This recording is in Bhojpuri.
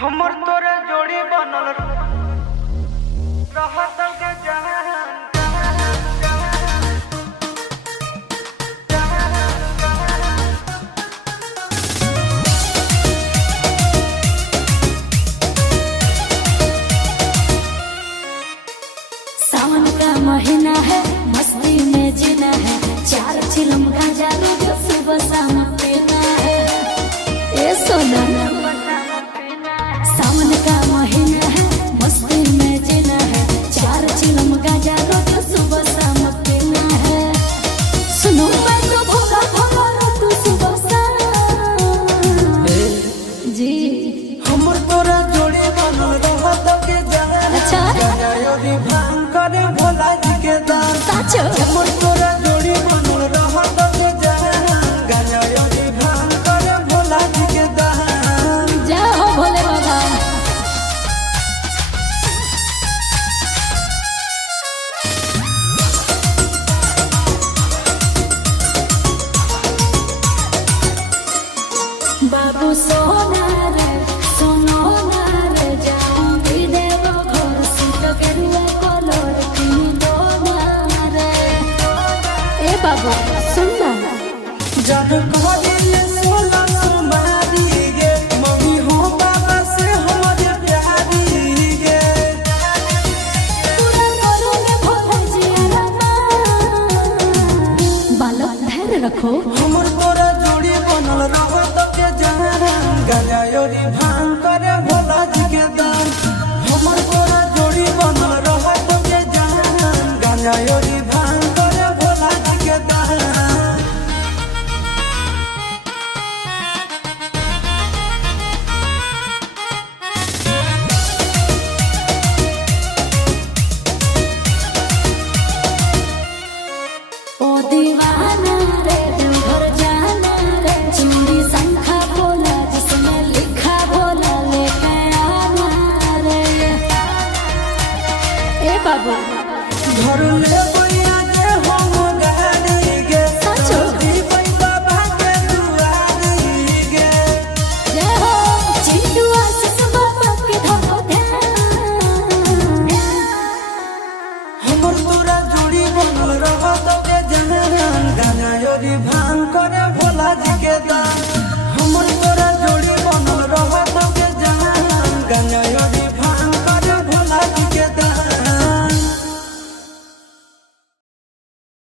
हमर तोरे जोड़ी बनल रहत के जहान सावन का महीना है, मस्ती में जीना है, 4 चिलम गांजा रोज सुबह शाम पीना है। ये सोना सावन का महीना है, मस्ती में जीना है, 4 चिलम गांजा रोज सुबह शाम पीना है। सुनो मैं तो भोला भोला तू सुबह शाम जी हमर तोरे जोड़ी बनल रहत के जहान। अच्छा गायोरी भांग करे भोला जी के दान। साचो हमर तोरे जोड़ी बनल रहत के जहान। गायोरी भांग करे भोला जी के दान। जाओ भोले बाबा। बाबू सोना रे सोनो ना रे जाऊं देव घर सीट के रुआ कलर किनी दो ना रे। ए बाबू सुन ना जब कहले सोला सुमारी गे मम्मी हो बाबा से हमारे प्यारी गे। पूरा करो ले भोले जिया बालक धैर्य रखो। हमर तोरा जोड़ी बनल रहत के जहान। गायोरी भांग करे भोला जी के दान। हमर तोरा जोड़ी बनल रहत के जहान। गायोरी भांग करे भोला जी के दान। ओ दीवाना रे देवघर जाना रे चूड़ी शंखा बोला जिसमें लिखा बोला लेके आना रे। ए बाबू घर ले बोया के हम गाड़ी गे। साचो दी बाबा के दुआरी गे। जय हो चिंटू आशीष बाबा के धरो ध्यान। हमर तोरा जोड़ी बनल रहत के जहान। गायोरी भांग करे भोला जी के दान।